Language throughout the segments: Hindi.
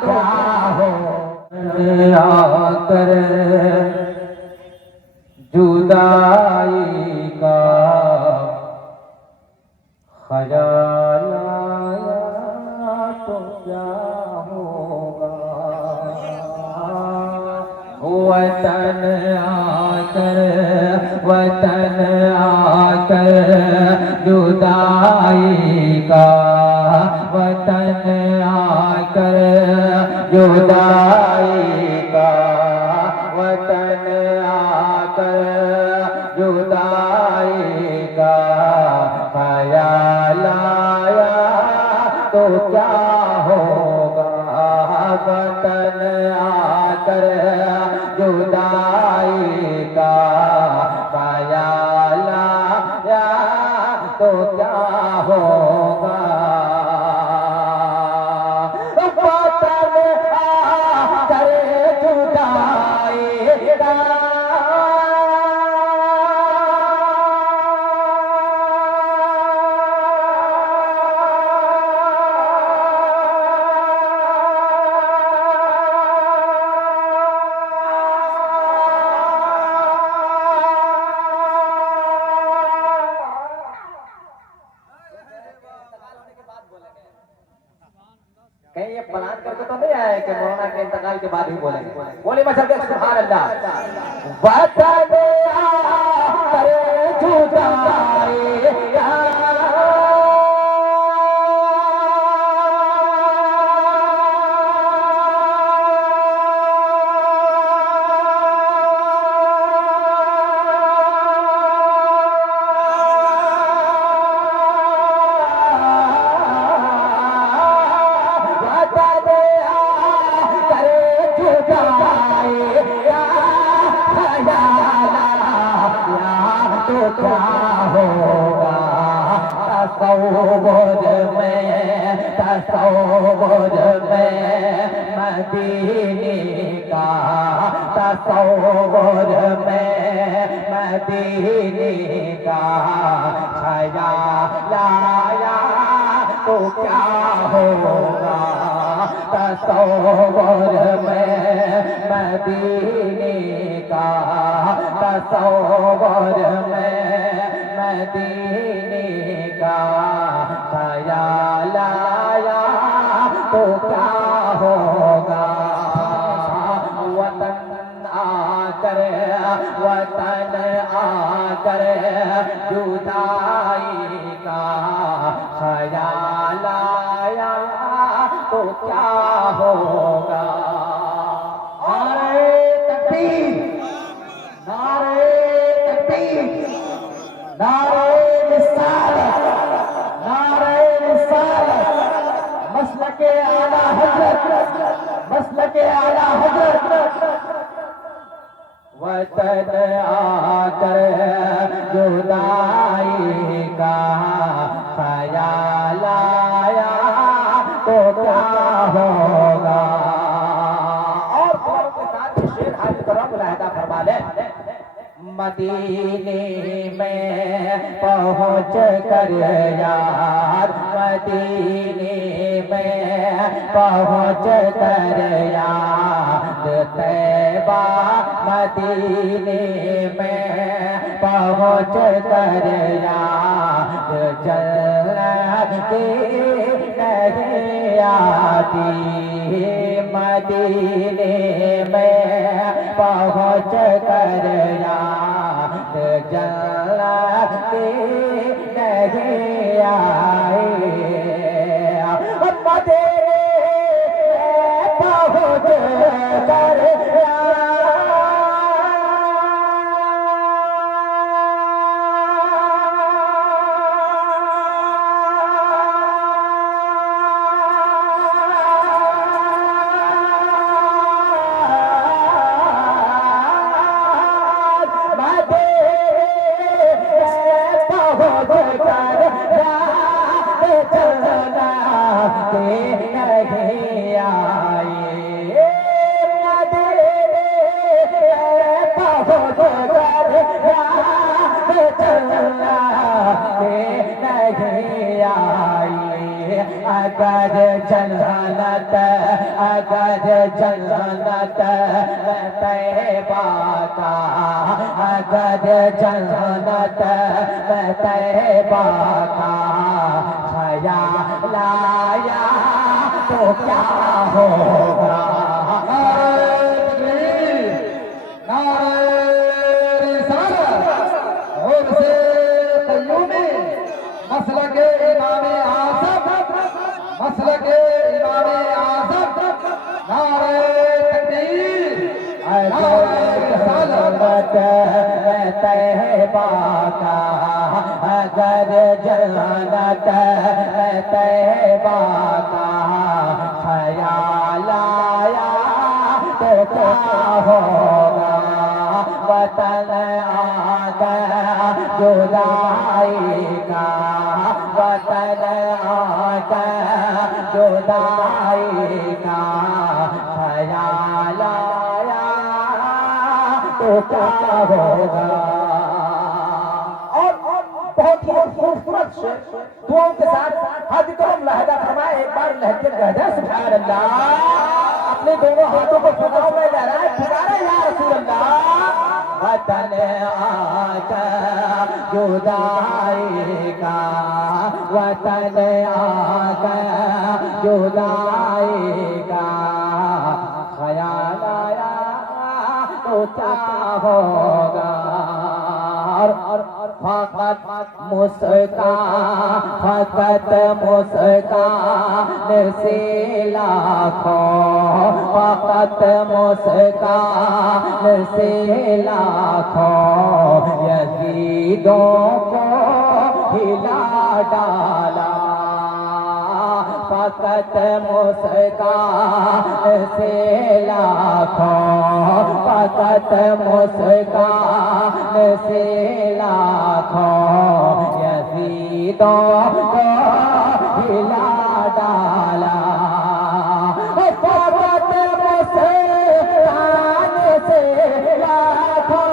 क्या हो आकर जुदाई का ख्याल आया तो क्या होगा। वतन आकर जुदाई का, वतन आकर जुदाई का, वतन आकर जुदाई का ख्याल आया तो क्या होगा। वतन आकर जुदाई का ख्याल आया तो क्या होगा। वतन आकर जुदाई का कहीं ये प्लान करके तो नहीं आया कि मौलाना के इंतकाल के बाद ही बोलेंगे। बोले मशहूर सुभान अल्लाह। वतन आकर जुदाई का क्या होगा। तसव्वुर में मदीने का, तसव्वुर में मदीने का ख्याल आया तो क्या होगा। तसव्वुर में मदीने का, तसव्वुर में मदीने का ख्याल आया तो क्या होगा। वतन आकर जुदाई का ख्याल आया तो क्या होगा। नारे तकबीर, नारे तकबीर, नारे रिसालत, नारे रिसालत, मसलके आला हज़रत, मसलके आला हज़रत। वतन आकर जुदाई का ख्याल आया तो क्या होगा। और के साथ शेर हाजिर करो, मुलाहिदा फरमा ले। मदीने में पहुँच कर यार, मदीने में पहुँच कर यार तैबा, मदीने में पहुँच कर यार जन्नत की नहीं आती। मदीने में पहुँच कर यार जन्नत की नहीं आई। मदीने पहुँच कर अगर जन्नत में तैबा का, अगर जन्नत में तैबा का ख्याल आया तो क्या होगा। मसलके इमामे आज़म, मसलके इमामे आज़म, नारे तकबीर, नारे जन्नत में तैबा का, अगर जन्नत में तैबा का ख्याल आया तो क्या होगा। वतन आ गया जुदाई का, वतन आ गया जुदाई का ख्याल आया तो क्या होगा। और बहुत ही खूबसूरत से दुआओं के साथ हाथ कलम लहजा फरमाए। एक बार लहजे लहजा सुभान अल्लाह। अपने दोनों हाथों को फुकाओ में लहराए, पुकारे या रसूल अल्लाह। वतन आका जुदाई का, वतन आका जुदाई का ख्याल आया तो क्या होगा। और फकत मुस्कान, फकत मुस्कान से लाखों, फकत मुस्कान से लाखों यजीदों को हिला डाला। फकत मुस्कान से लाखों, फकत मुस्कान से लाखों यजीदों को हिला डाला। फकत मुस्कान से लाखों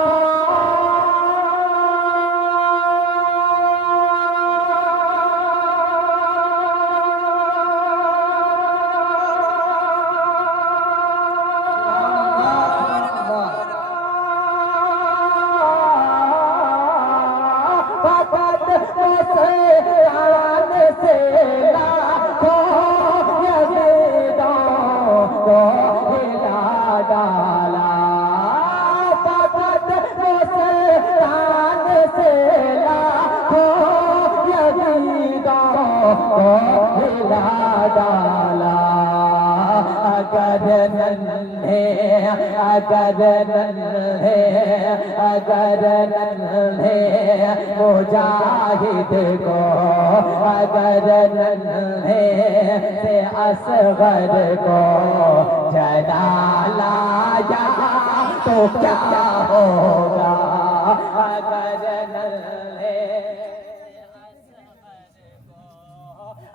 अगर नन्हे, अगर नन्हे, अगर नन्हे मुजाहिद को, अगर नन्हे से असगर को जला लाया तो क्या होगा। अगर नन्हे,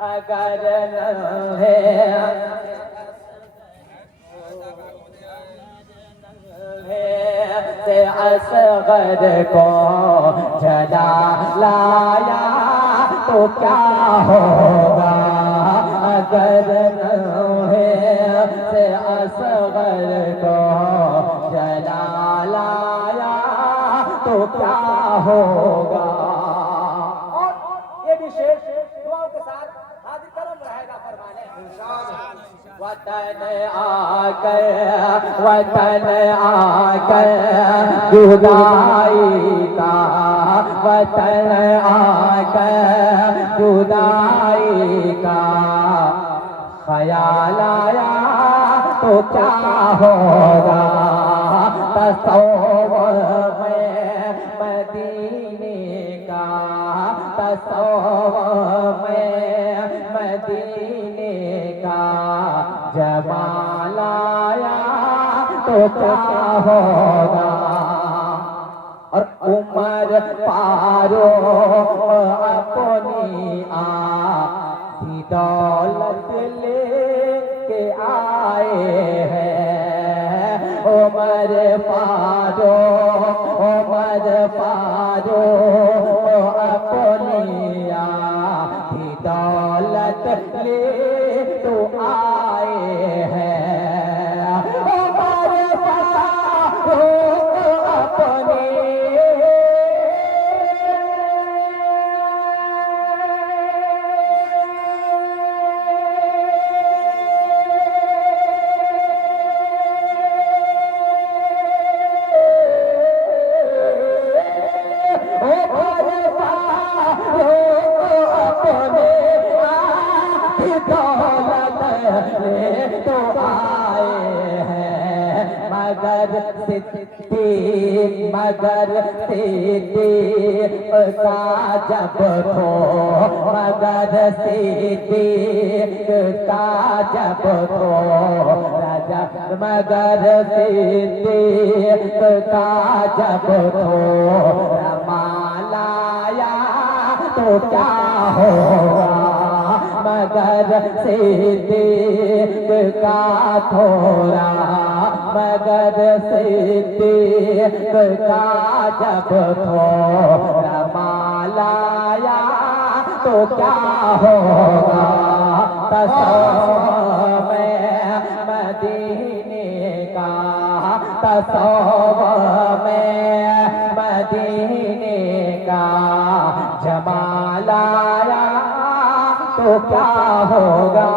अगर नन्हे से असगर को जला लाया तो क्या होगा। अगर नन्हे से असगर को जला लाया तो क्या होगा। और ये विशेष दुआओं के साथ हाजिर करम रहेगा फरमाने। वतन आकर, वतन आकर जुदाई का, वतन आकर जुदाई का ख्याल आया तो क्या होगा। तसव्वुर में मदीने का, तसव्वुर में मदीने का जमाल आया तो क्या होगा। और उमर पारो अपनी आधी दौलत लेके आए हैं। उमर पारो, उमर पारो अपनी आधी दौलत ले सिद्दीक मगर सिद्दीक का जब हो मगर सिद्दीक का जब हो राजा मगर सिद्दीक का जब हो रमालाया तो क्या होगा मगर सिद्दीक का थोड़ा मगर सिद्दीक का जब थोड़ा मालाया तो क्या होगा तसव्वुर में मदीने का तसव्वुर में मदीने का जमालाया तो क्या होगा।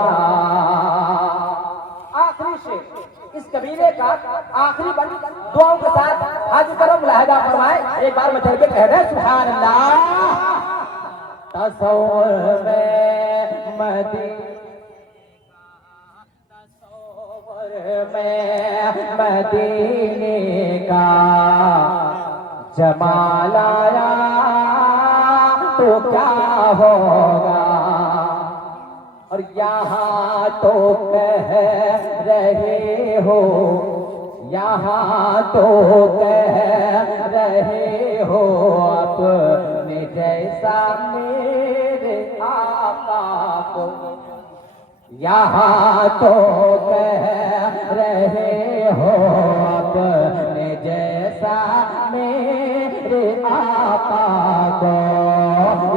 आखिरी शेर इस कबीले का आखिरी बंद दुआओं के साथ हाजिर करो मुलाहिदा फरमाए एक बार मचल के कह दे सुभान अल्लाह। तसव्वुर में मदीने का जमाल आया तो क्या होगा। और यहाँ तो कह रहे हो यहाँ तो कह रहे हो अपने जैसा मेरे आका को यहाँ तो कह रहे हो अपने जैसा मेरे आका को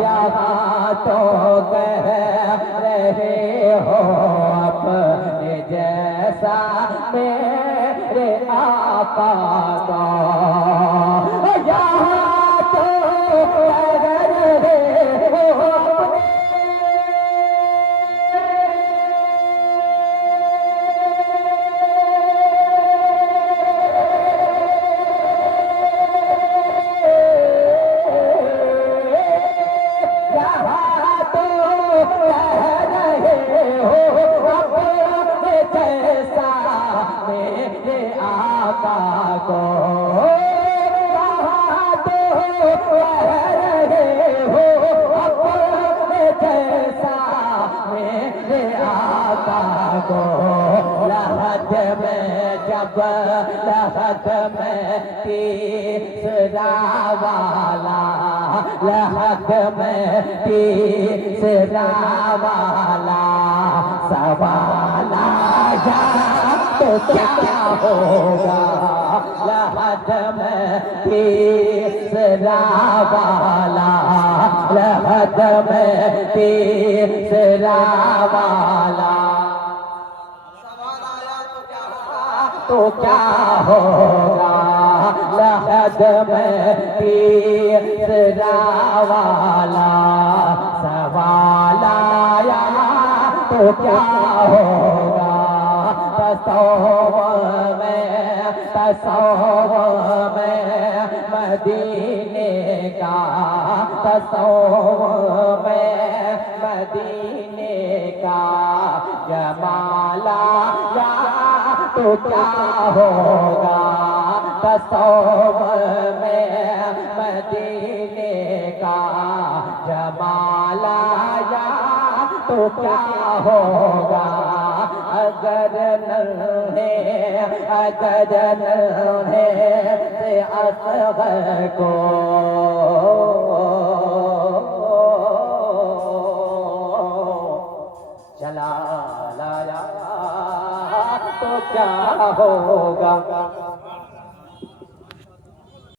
यहाँ तो कह रहे हो अपने जैसा मेरे आका को यहाँ तो कह रहे हो अपने लहद में तीसरा वाला लहद में तीसरा वाला सवाल आया तो क्या होगा। लहद में तीसरा वाला लहद में तीसरा वाला तो क्या होगा। लहद में तीसरा वाला सवाल आया तो क्या होगा। तसव्वुर में मदीने का तसव्वुर में मदीने का जमाल आया तो क्या होगा। तसव्वुर में मदीने का जमाल आया तो क्या होगा। अगर नन्हे से असग़र को चला लाया तो क्या होगा।